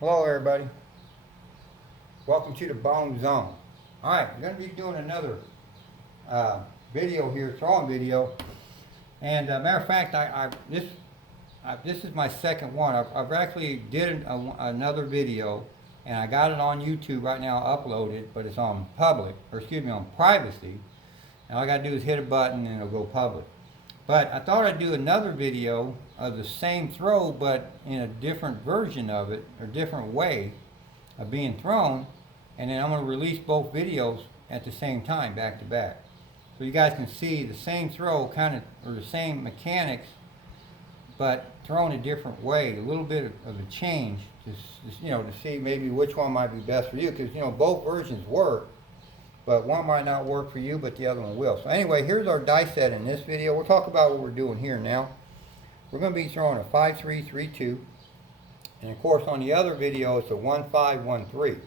Hello everybody. Welcome to the Bone Zone. Alright, we're going to be doing another video here, throwing video. And matter of fact, this is my second one. I've actually did another video, and I got it on YouTube right now, uploaded, but it's on public, or excuse me, on privacy. And all I got to do is hit a button and it'll go public. But I thought I'd do another video of the same throw, but in a different version of it, or different way of being thrown. And then I'm going to release both videos at the same time, back to back. So you guys can see the same throw, kind of, or the same mechanics, but thrown a different way, a little bit of a change, to see maybe which one might be best for you, because both versions work, but one might not work for you, but the other one will. So anyway, here's our dice set in this video. We'll talk about what we're doing here now. We're going to be throwing a 5-3-3-2, and of course on the other video it's a 1-5-1-3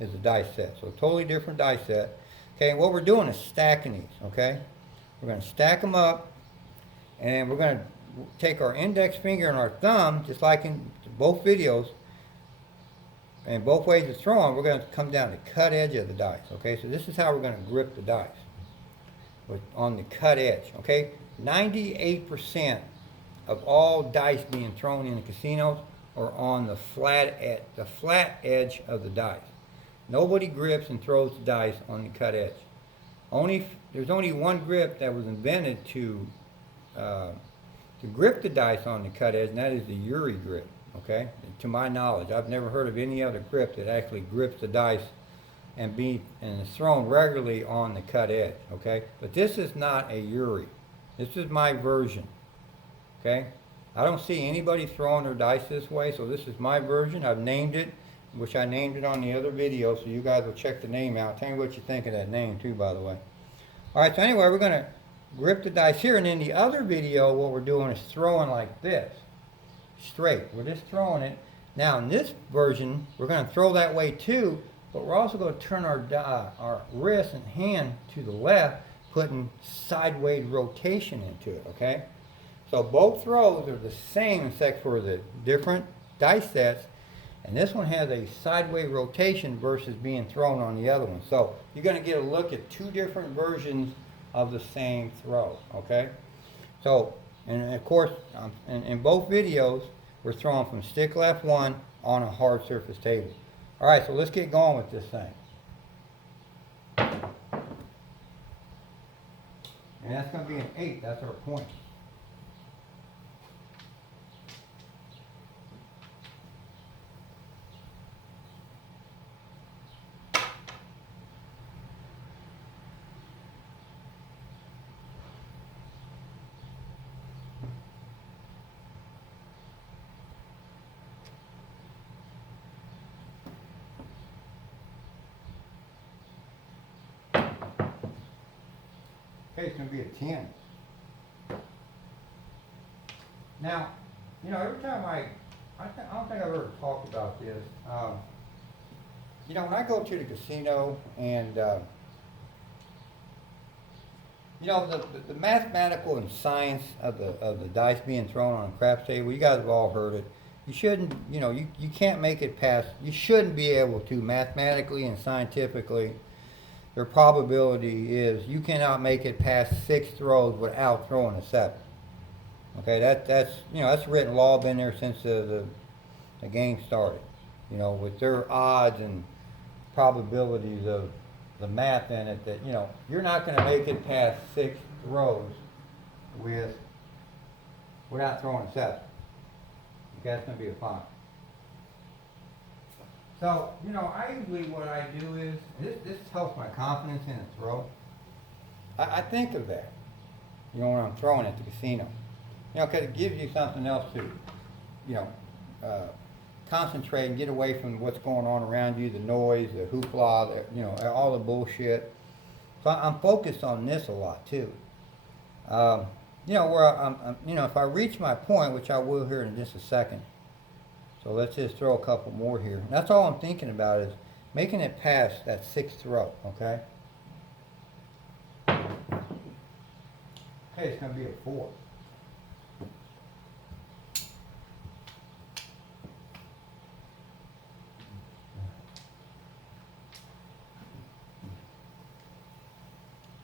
is the dice set. So totally different dice set. Okay, and what we're doing is stacking these. Okay, we're going to stack them up, and we're going to take our index finger and our thumb, just like in both videos, and both ways of throwing, we're going to come down the cut edge of the dice. Okay, so this is how we're going to grip the dice, on the cut edge. Okay, 98% of all dice being thrown in the casinos are on the flat edge of the dice. Nobody grips and throws the dice on the cut edge. There's only one grip that was invented to grip the dice on the cut edge, and that is the Uri grip. Okay, to my knowledge, I've never heard of any other grip that actually grips the dice and is thrown regularly on the cut edge. Okay, but this is not a Uri. This is my version. Okay, I don't see anybody throwing their dice this way, so this is my version. I've named it, which I named it on the other video, so you guys will check the name out. Tell me what you think of that name too, by the way. All right, so anyway, we're going to grip the dice here, and in the other video, what we're doing is throwing like this. Straight. We're just throwing it. Now in this version, we're going to throw that way too, but we're also going to turn our wrist and hand to the left, putting sideways rotation into it. Okay, so both throws are the same except for the different dice sets, and this one has a sideways rotation versus being thrown on the other one. So you're going to get a look at two different versions of the same throw. Okay, so. And of course, in both videos, we're throwing from stick left 1 on a hard surface table. All right, so let's get going with this thing. And that's going to be an 8. That's our point. Okay, it's going to be a 10. Now, every time I don't think I've ever talked about this. When I go to the casino and, the mathematical and science of the dice being thrown on a craps table, you guys have all heard it. You shouldn't, you can't make it past, you shouldn't be able to mathematically and scientifically. Their probability is you cannot make it past 6 throws without throwing a 7. Okay, that's written law, been there since the game started. With their odds and probabilities of the math in it, that you're not going to make it past 6 throws without throwing a 7. Okay, that's going to be a 5. So, I usually, what I do is, this helps my confidence in a throw. I think of that, when I'm throwing at the casino. Because it gives you something else to, concentrate and get away from what's going on around you, the noise, the hoopla, all the bullshit. So I'm focused on this a lot too. Where I'm, if I reach my point, which I will here in just a second. So let's just throw a couple more here. And that's all I'm thinking about is making it past that 6th throw, okay? Okay, it's going to be a 4.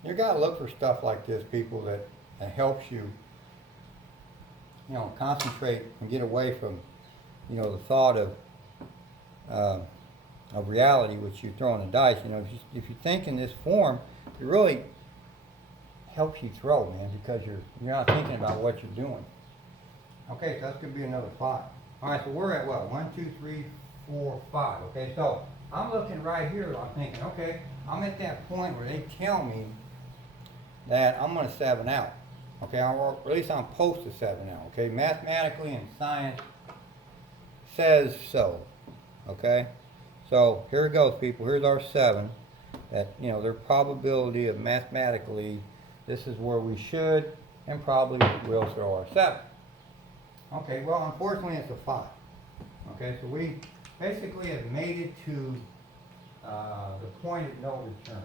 You gotta look for stuff like this, people, that helps you, concentrate and get away from, the thought of reality, which you're throwing a dice. If you think in this form, it really helps you throw, man, because you're not thinking about what you're doing. Okay, so that's gonna be another 5. All right, so we're at what? 1, 2, 3, 4, 5. Okay, so I'm looking right here. I'm thinking, okay, I'm at that point where they tell me that I'm gonna 7 out. Okay, or at least I'm supposed to 7 out. Okay, mathematically and science says so. Okay, so here it goes, people. Here's our 7. That their probability of mathematically, this is where we should and probably will throw our 7. Okay, well, unfortunately, it's a 5. Okay, so we basically have made it to the point of no return.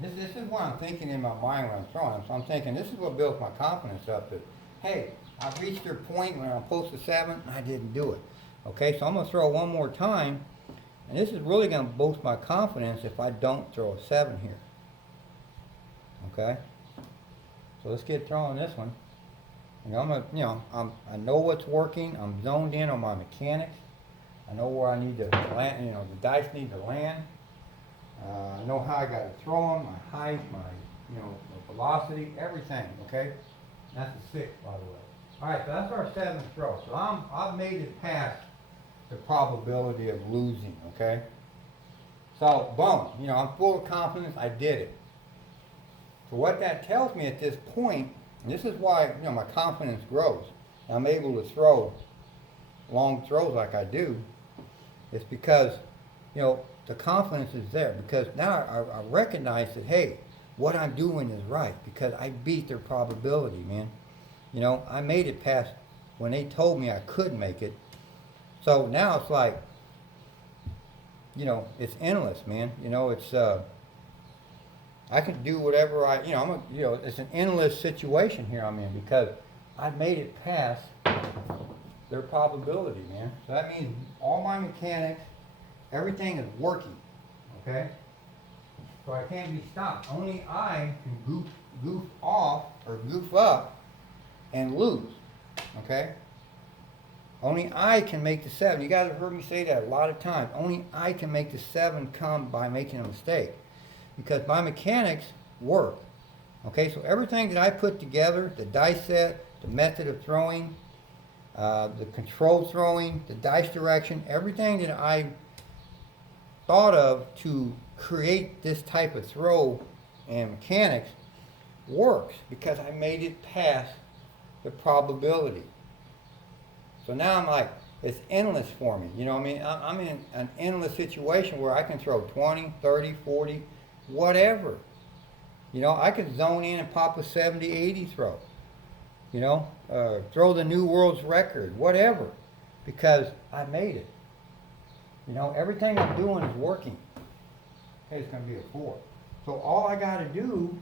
This is what I'm thinking in my mind when I'm throwing. So I'm thinking this is what builds my confidence up. That hey, I've reached their point when I'm supposed to 7, and I didn't do it. Okay, so I'm gonna throw one more time, and this is really gonna boost my confidence if I don't throw a 7 here. Okay, so let's get throwing this one. I know what's working. I'm zoned in on my mechanics. I know where I need to land. The dice need to land. I know how I got to throw them. My height, my velocity, everything. Okay, that's a 6, by the way. All right, so that's our 7th throw. So I've made it past the probability of losing. Okay, so boom. I'm full of confidence. I did it. So what that tells me at this point. And this is why my confidence grows. I'm able to throw long throws like I do. It's because the confidence is there. Because now I recognize that hey, what I'm doing is right because I beat their probability, man. I made it past when they told me I could make it. So now it's like it's endless, man. It's I can do whatever it's an endless situation here I'm in because I made it past their probability, man. So that means all my mechanics, everything is working, okay? So I can't be stopped. Only I can goof off or goof up and lose, okay? Only I can make the 7. You guys have heard me say that a lot of times. Only I can make the 7 come by making a mistake. Because my mechanics work. Okay, so everything that I put together, the dice set, the method of throwing, the controlled throwing, the dice direction, everything that I thought of to create this type of throw and mechanics works because I made it past the probability. So now I'm like, it's endless for me. I'm in an endless situation where I can throw 20, 30, 40, whatever. I could zone in and pop a 70, 80 throw. Throw the new world's record, whatever, because I made it. Everything I'm doing is working. Okay, it's going to be a 4. So all I got to do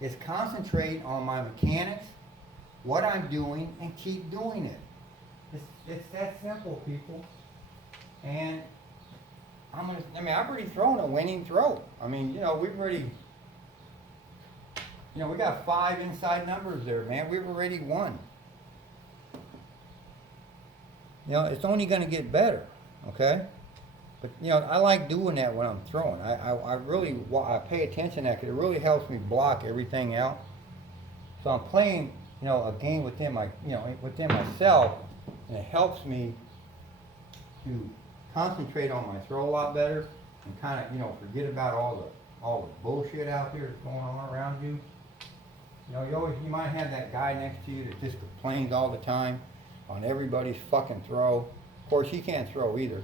is concentrate on my mechanics, what I'm doing, and keep doing it. It's that simple, people. And I've already thrown a winning throw. We've already, we got 5 inside numbers there, man. We've already won. It's only going to get better, okay? But, I like doing that when I'm throwing. I really pay attention to that because it really helps me block everything out. So I'm playing, a game within within myself, and it helps me to concentrate on my throw a lot better and kind of forget about all the bullshit out there that's going on around you. You might have that guy next to you that just complains all the time on everybody's fucking throw. Of course, he can't throw either.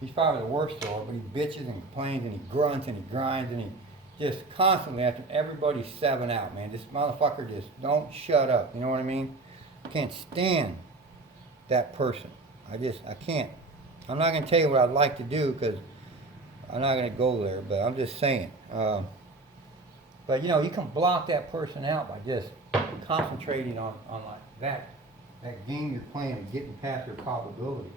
He's probably the worst thrower, but he bitches and complains and he grunts and he grinds and he just constantly after everybody's 7 out, man. This motherfucker just don't shut up. You know what I mean? I can't stand that person. I can't. I'm not going to tell you what I'd like to do because I'm not going to go there, but I'm just saying. But you can block that person out by just concentrating on like that game you're playing and getting past your probability.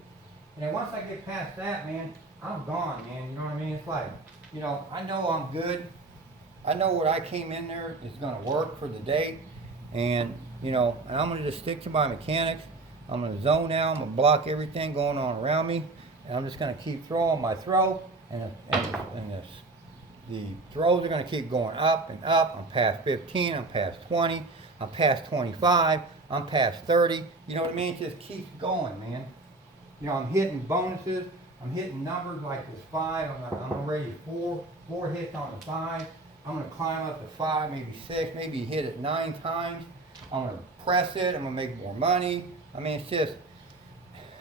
And then once I get past that, man, I'm gone, man. You know what I mean? It's like, you know, I know I'm good. I know what I came in there is going to work for the day, and you know, and I'm going to just stick to my mechanics. I'm going to zone out. I'm going to block everything going on around me, and I'm just going to keep throwing my throw, and this, the throws are going to keep going up and up. I'm past 15. I'm past 20. I'm past 25. I'm past 30. You know what I mean? It just keeps going, man. You know, I'm hitting bonuses. I'm hitting numbers like this 5. I'm already four hits on the 5. I'm going to climb up to 5, maybe 6, maybe hit it 9 times. I'm going to press it. I'm going to make more money. I mean, it's just,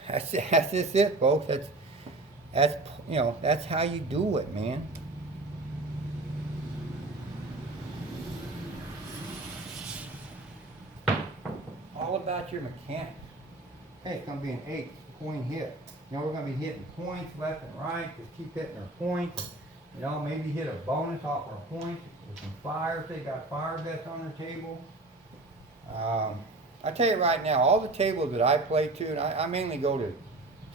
that's just it, folks. That's, you know, that's how you do it, man. All about your mechanics. Hey, it's going to be an 8 point hit. You know, we're going to be hitting points left and right. Just keep hitting our points. You know, maybe hit a bonus off our points with some fire if they got fire bets on their table. I tell you right now, all the tables that I play to, and I mainly go to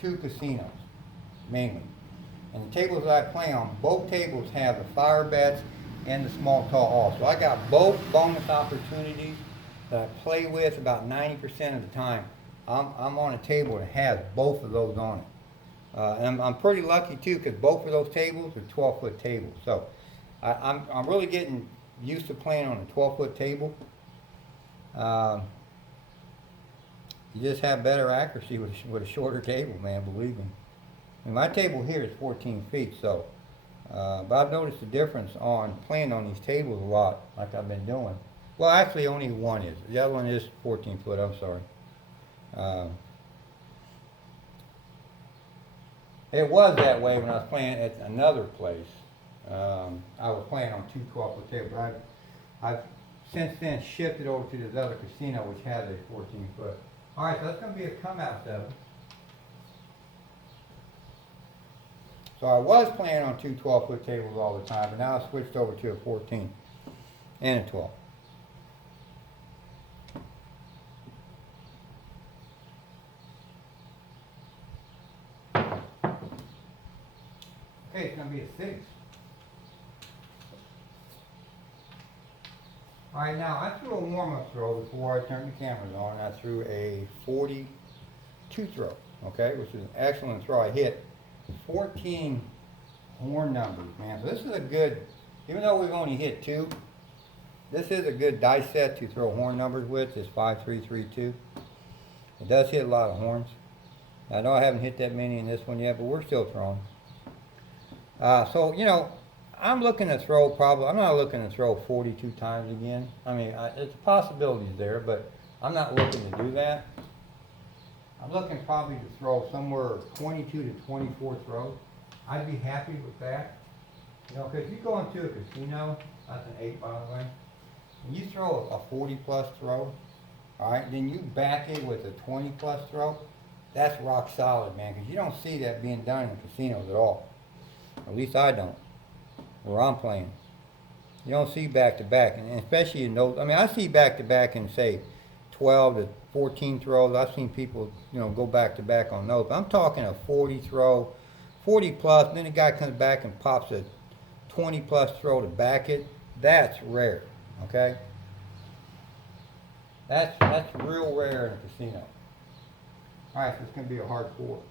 2 casinos, mainly. And the tables that I play on, both tables have the fire bets and the small tall all. So I got both bonus opportunities that I play with about 90% of the time. I'm on a table that has both of those on it. And I'm pretty lucky too, because both of those tables are 12-foot tables. So I'm really getting used to playing on a 12-foot table. You just have better accuracy with a shorter table, man. Believe me. And my table here is 14 feet, so. But I've noticed the difference on playing on these tables a lot, like I've been doing. Well, actually, only one is. The other one is 14 foot. I'm sorry. It was that way when I was playing at another place. I was playing on 2 12-foot tables. I've since then shifted over to this other casino, which has a 14 foot. All right, so that's going to be a come out 7. So I was playing on 2 12-foot tables all the time, but now I switched over to a 14 and a 12. Okay, it's going to be a 6. All right, now I threw a warm-up throw before I turned the cameras on, and I threw a 42 throw, okay, which is an excellent throw. I hit 14 horn numbers, man. So this is a good, even though we've only hit 2, this is a good dice set to throw horn numbers with. It's 5, 3, 3, 2. It does hit a lot of horns. I know I haven't hit that many in this one yet, but we're still throwing. So, you know, I'm looking to throw I'm not looking to throw 42 times again. I mean, it's a possibility there, but I'm not looking to do that. I'm looking probably to throw somewhere 22 to 24 throws. I'd be happy with that. You know, because you go into a casino, that's an 8 by the way, and you throw a 40 plus throw, all right, then you back it with a 20 plus throw, that's rock solid, man, because you don't see that being done in casinos at all. At least I don't, where I'm playing. You don't see back to back, and especially in those, I mean, I see back to back in, say, 12 to 14 throws. I've seen people, you know, go back to back on those. But I'm talking a 40 throw, 40 plus, and then the guy comes back and pops a 20 plus throw to back it. That's rare, okay? That's real rare in a casino. All right, so it's going to be a hard 4.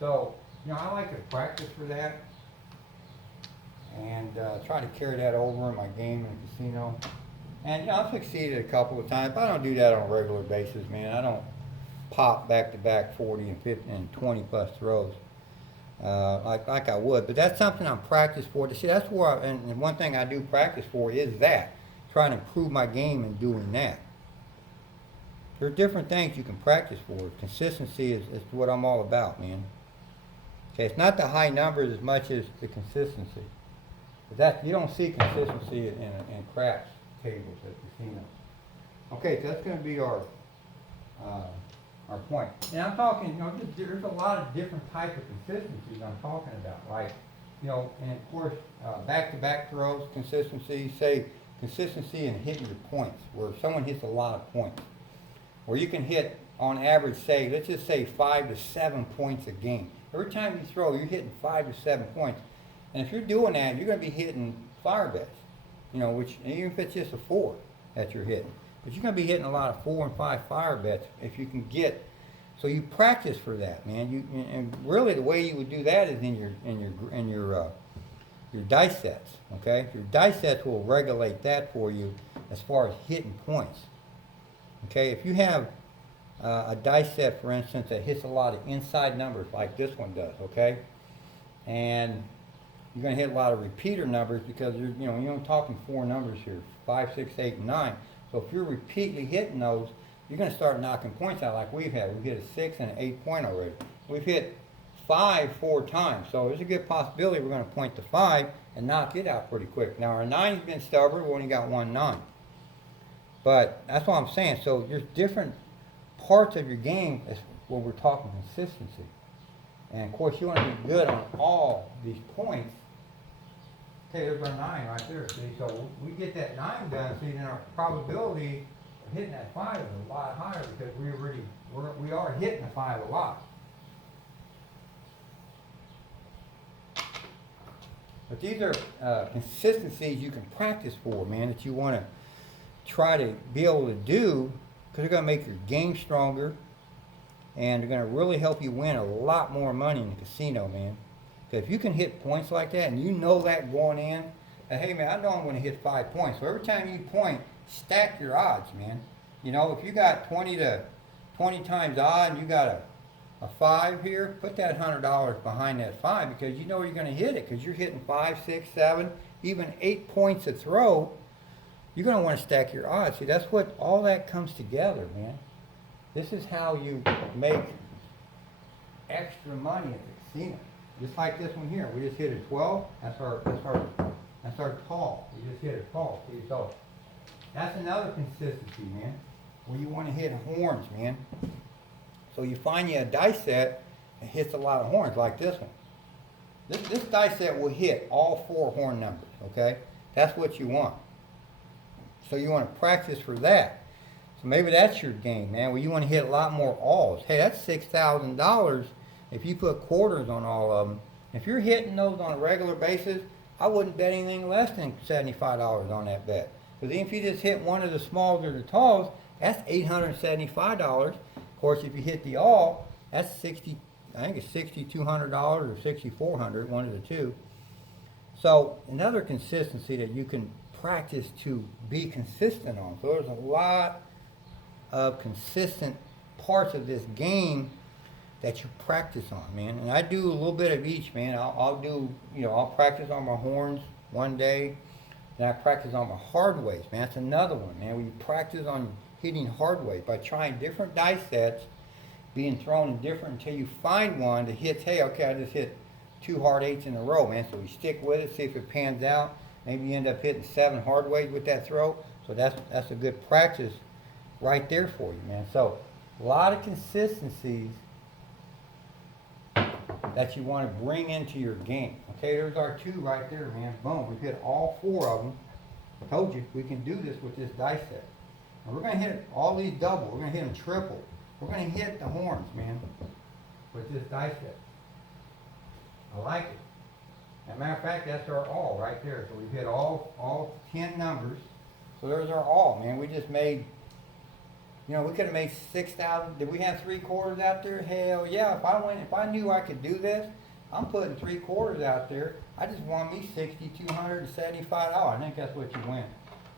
So, you know, I like to practice for that and try to carry that over in my game in the casino. And, you know, I've succeeded a couple of times, but I don't do that on a regular basis, man. I don't pop back-to-back 40 and 50 and 20 plus throws like I would. But that's something I'm practiced for. See, that's where, and one thing I do practice for is that, trying to improve my game and doing that. There are different things you can practice for. Consistency is what I'm all about, man. Okay, it's not the high numbers as much as the consistency. That you don't see consistency in craps tables at casinos. Okay, so that's going to be our point. And I'm talking, you know, there's a lot of different types of consistencies I'm talking about, like, you know, and of course, back-to-back throws, consistency, say consistency in hitting your points, where someone hits a lot of points, where you can hit on average, say, let's just say 5 to 7 points a game. Every time you throw, you're hitting 5 to 7 points. And if you're doing that, you're going to be hitting fire bets, which, even if it's just a 4 that you're hitting. But you're going to be hitting a lot of 4 and 5 fire bets if you can get. So you practice for that, man. And really the way you would do that is in your dice sets, okay? Your dice sets will regulate that for you as far as hitting points. Okay, if you have a dice set, for instance, that hits a lot of inside numbers like this one does, okay? And you're going to hit a lot of repeater numbers because you're only talking 4 numbers here, 5, 6, 8, and 9. So if you're repeatedly hitting those, you're going to start knocking points out like we've had. We've hit a 6 and an 8 point already. We've hit 5 4 times, so there's a good possibility we're going to point to 5 and knock it out pretty quick. Now our 9's been stubborn, we only got 1 9. But that's what I'm saying. So there's different parts of your game when we're talking consistency. And of course you want to be good on all these points. Okay, there's our 9 right there. See, so we get that 9 done, see, then our probability of hitting that 5 is a lot higher because we are hitting the 5 a lot. But these are consistencies you can practice for, man, that you want to try to be able to do because they're going to make your game stronger and they're going to really help you win a lot more money in the casino, man. Because if you can hit points like that and you know that going in, that, hey, man, I know I'm going to hit 5 points. So every time you point, stack your odds, man. If you got 20 times odd and you got a 5 here, put that $100 behind that 5 because you know you're going to hit it because you're hitting 5, 6, 7, even 8 points a throw. You're going to want to stack your odds. See, that's what all that comes together, man. This is how you make extra money at the casino. Just like this one here. We just hit a 12. That's our call. We just hit a call. See, so that's another consistency, man. Where you want to hit horns, man. So you find you a dice set that hits a lot of horns like this one. This dice set will hit all 4 horn numbers, okay? That's what you want. So you want to practice for that. So maybe that's your game, man, where you want to hit a lot more alls. Hey, that's $6,000 if you put quarters on all of them. If you're hitting those on a regular basis, I wouldn't bet anything less than $75 on that bet. Because even if you just hit one of the smalls or the talls, that's $875. Of course, if you hit the all, that's I think it's $6,200 or $6,400, one of the two. So another consistency that you can practice to be consistent on. So there's a lot of consistent parts of this game that you practice on, man. And I do a little bit of each, man. I'll practice on my horns one day, then I practice on my hard ways, man. That's another one, man. Where you practice on hitting hard ways by trying different dice sets, being thrown in different until you find one that hits. Hey, okay, I just hit 2 hard 8s in a row, man. So you stick with it, see if it pans out. Maybe you end up hitting 7 hard ways with that throw. So that's a good practice right there for you, man. So a lot of consistencies that you want to bring into your game. Okay, there's our 2 right there, man. Boom, we've hit all 4 of them. I told you we can do this with this dice set. And we're going to hit all these double. We're going to hit them triple. We're going to hit the horns, man, with this dice set. I like it. As a matter of fact, that's our all right there. So we've hit all 10 numbers. So there's our all, man. We just made, we could have made 6,000. Did we have 3 quarters out there? Hell yeah. If I knew I could do this, I'm putting 3 quarters out there. I just won me $6,275. I think that's what you win.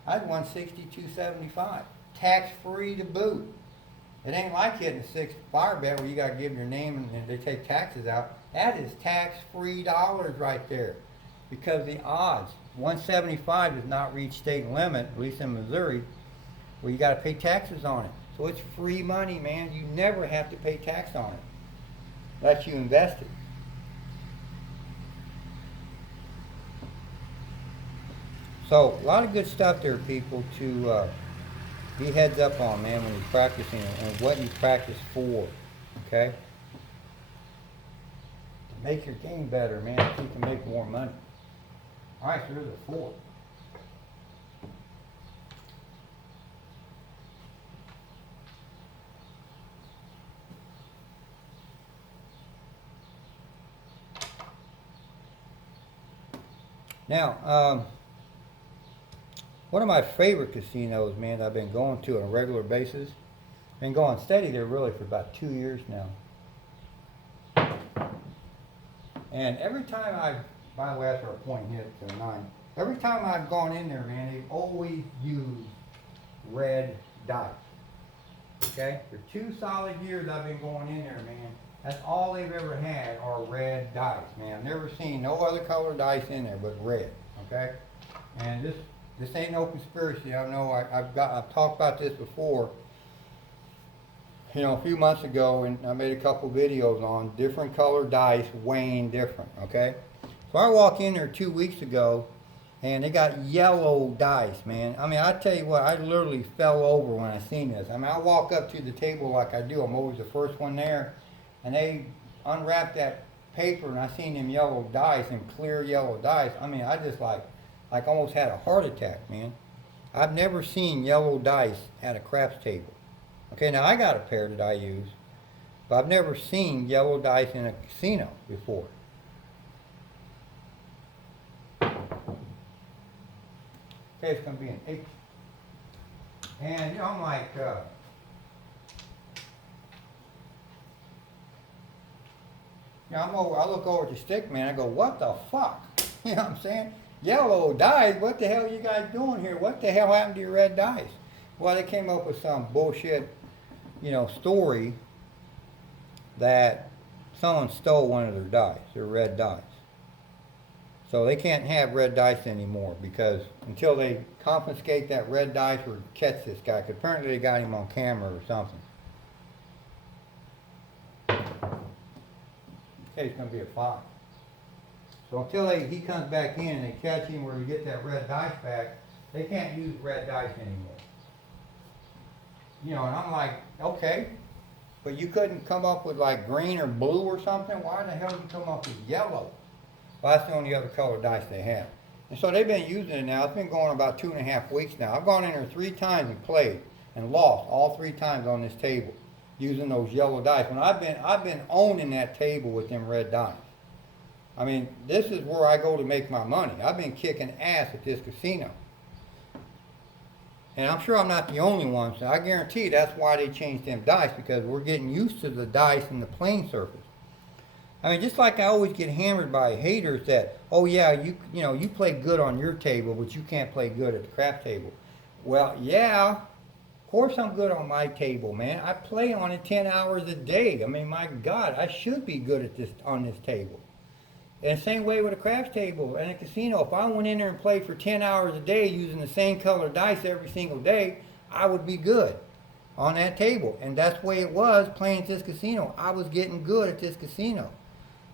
I'd won $6,275. Tax-free to boot. It ain't like hitting a 6 fire bet where you got to give your name and they take taxes out. That is tax-free dollars right there. Because the odds, 175 does not reach state limit, at least in Missouri, where you got to pay taxes on it. So it's free money, man. You never have to pay tax on it unless you invest it. So a lot of good stuff there, people, to be heads up on, man, when you're practicing and what you practice for, okay? To make your game better, man, so you can make more money. All right, so there's a 4. Now, one of my favorite casinos, man, that I've been going to on a regular basis. Been going steady there really for about 2 years now. And every time by the way, after a point hit to 9, every time I've gone in there, man, they've always used red dice. Okay? For 2 solid years I've been going in there, man. That's all they've ever had are red dice, man. I've never seen no other color dice in there but red. Okay? And this ain't no conspiracy. I know I've talked about this before. You know, a few months ago, and I made a couple videos on different color dice weighing different, okay? So I walked in there 2 weeks ago, and they got yellow dice, man. I mean, I tell you what, I literally fell over when I seen this. I mean, I walk up to the table like I do. I'm always the first one there, and they unwrapped that paper, and I seen them yellow dice and clear yellow dice. I mean, I just like almost had a heart attack, man. I've never seen yellow dice at a craps table. Okay, now I got a pair that I use, but I've never seen yellow dice in a casino before. Okay, it's going to be an 8. And, you know, I'm like, you know, I look over at the stick, man, I go, what the fuck? You know what I'm saying? Yellow dice, what the hell are you guys doing here? What the hell happened to your red dice? Well, they came up with some bullshit, you know, story that someone stole one of their dice, their red dice. So they can't have red dice anymore because until they confiscate that red dice or catch this guy, because apparently they got him on camera or something. Okay, it's going to be a 5. So until he comes back in and they catch him where you get that red dice back, they can't use red dice anymore. You know, and I'm like, okay, but you couldn't come up with like green or blue or something? Why the hell did you come up with yellow? Well, that's the only other color dice they have. And so they've been using it now. It's been going about 2.5 weeks now. I've gone in there 3 times and played and lost all 3 times on this table using those yellow dice. When I've been owning that table with them red dice. I mean, this is where I go to make my money. I've been kicking ass at this casino. And I'm sure I'm not the only one, so I guarantee that's why they changed them dice, because we're getting used to the dice in the playing surface. I mean, just like I always get hammered by haters that, oh yeah, you know, you play good on your table, but you can't play good at the craps table. Well, yeah, of course I'm good on my table, man. I play on it 10 hours a day. I mean, my God, I should be good at this on this table. And the same way with a craps table and a casino. If I went in there and played for 10 hours a day using the same color dice every single day, I would be good on that table. And that's the way it was playing at this casino. I was getting good at this casino.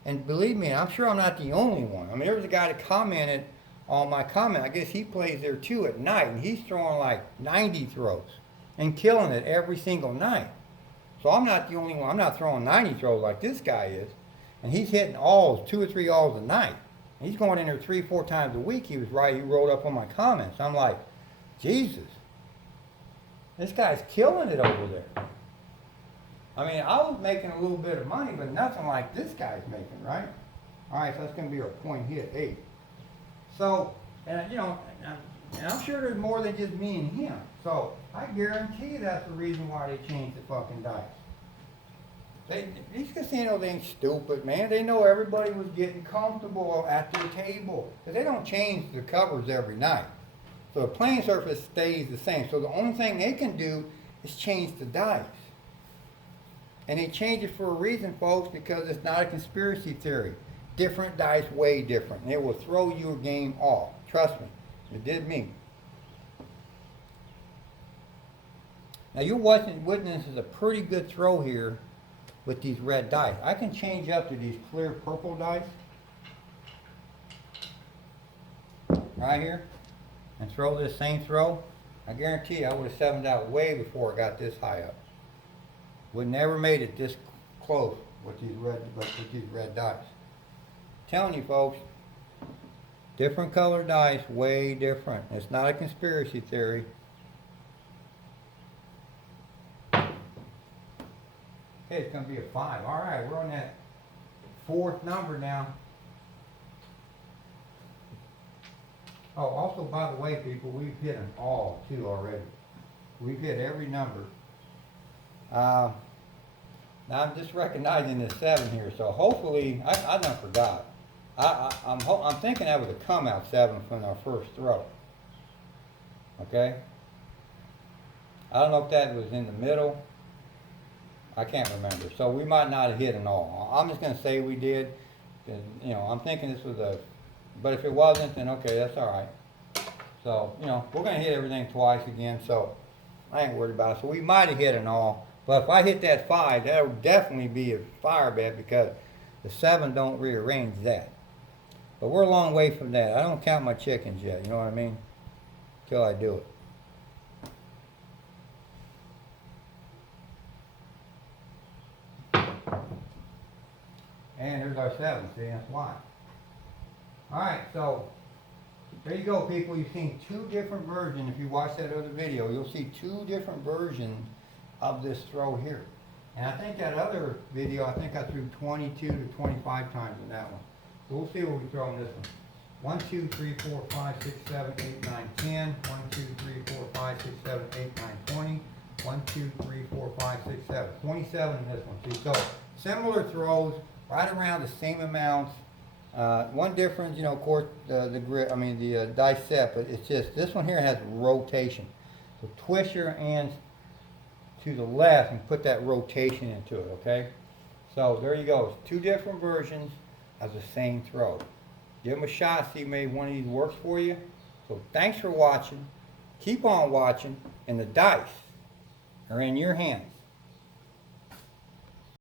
And believe me, I'm sure I'm not the only one. I mean, there was a guy that commented on my comment. I guess he plays there too at night, and he's throwing like 90 throws and killing it every single night. So I'm not the only one. I'm not throwing 90 throws like this guy is. And he's hitting alls, 2 or 3 alls a night. And he's going in there 3 or 4 times a week. He was right. He rolled up on my comments. I'm like, Jesus, this guy's killing it over there. I mean, I was making a little bit of money, but nothing like this guy's making, right? All right, so that's going to be our point hit 8. So, and you know, and I'm sure there's more than just me and him. So I guarantee that's the reason why they changed the fucking dice. These casinos ain't stupid, man. They know everybody was getting comfortable at their table. Because they don't change the covers every night. So the playing surface stays the same. So the only thing they can do is change the dice. And they change it for a reason, folks, because it's not a conspiracy theory. Different dice weigh different. And it will throw your game off. Trust me. It did me. Now you're witnessing a pretty good throw here with these red dice. I can change up to these clear purple dice right here and throw this same throw. I guarantee you I would have 7'd out way before I got this high up. Would never made it this close with these red dice. I'm telling you folks, different color dice, way different. It's not a conspiracy theory. Okay, it's going to be a 5. All right, we're on that 4th number now. Oh, also, by the way, people, we've hit an all too already. We've hit every number. Now I'm just recognizing this 7 here, so hopefully, I done forgot. I'm thinking that was a come out 7 from our first throw. Okay? I don't know if that was in the middle. I can't remember. So we might not have hit an all. I'm just going to say we did. You know, I'm thinking this was a, but if it wasn't, then okay, that's all right. So, you know, we're going to hit everything twice again, so I ain't worried about it. So we might have hit an all. But if I hit that 5, that would definitely be a fire bet because the 7 don't rearrange that. But we're a long way from that. I don't count my chickens yet, you know what I mean? Till I do it. And there's our 7, see, that's why. Alright, so there you go, people. You've seen 2 different versions. If you watch that other video, you'll see 2 different versions of this throw here. And I think that other video, I think I threw 22 to 25 times in that one. So we'll see what we throw in this one. 1, 2, 3, 4, 5, 6, 7, 8, 9, 10. 1, 2, 3, 4, 5, 6, 7, 8, 9, 20. 1, 2, 3, 4, 5, 6, 7. 27 in this one. See, so similar throws, right around the same amounts. One difference, you know, of course, the dice set, but it's just, this one here has rotation. So twist your hands to the left and put that rotation into it, okay? So there you go. It's 2 different versions of the same throw. Give them a shot, see maybe one of these works for you. So thanks for watching. Keep on watching, and the dice are in your hands.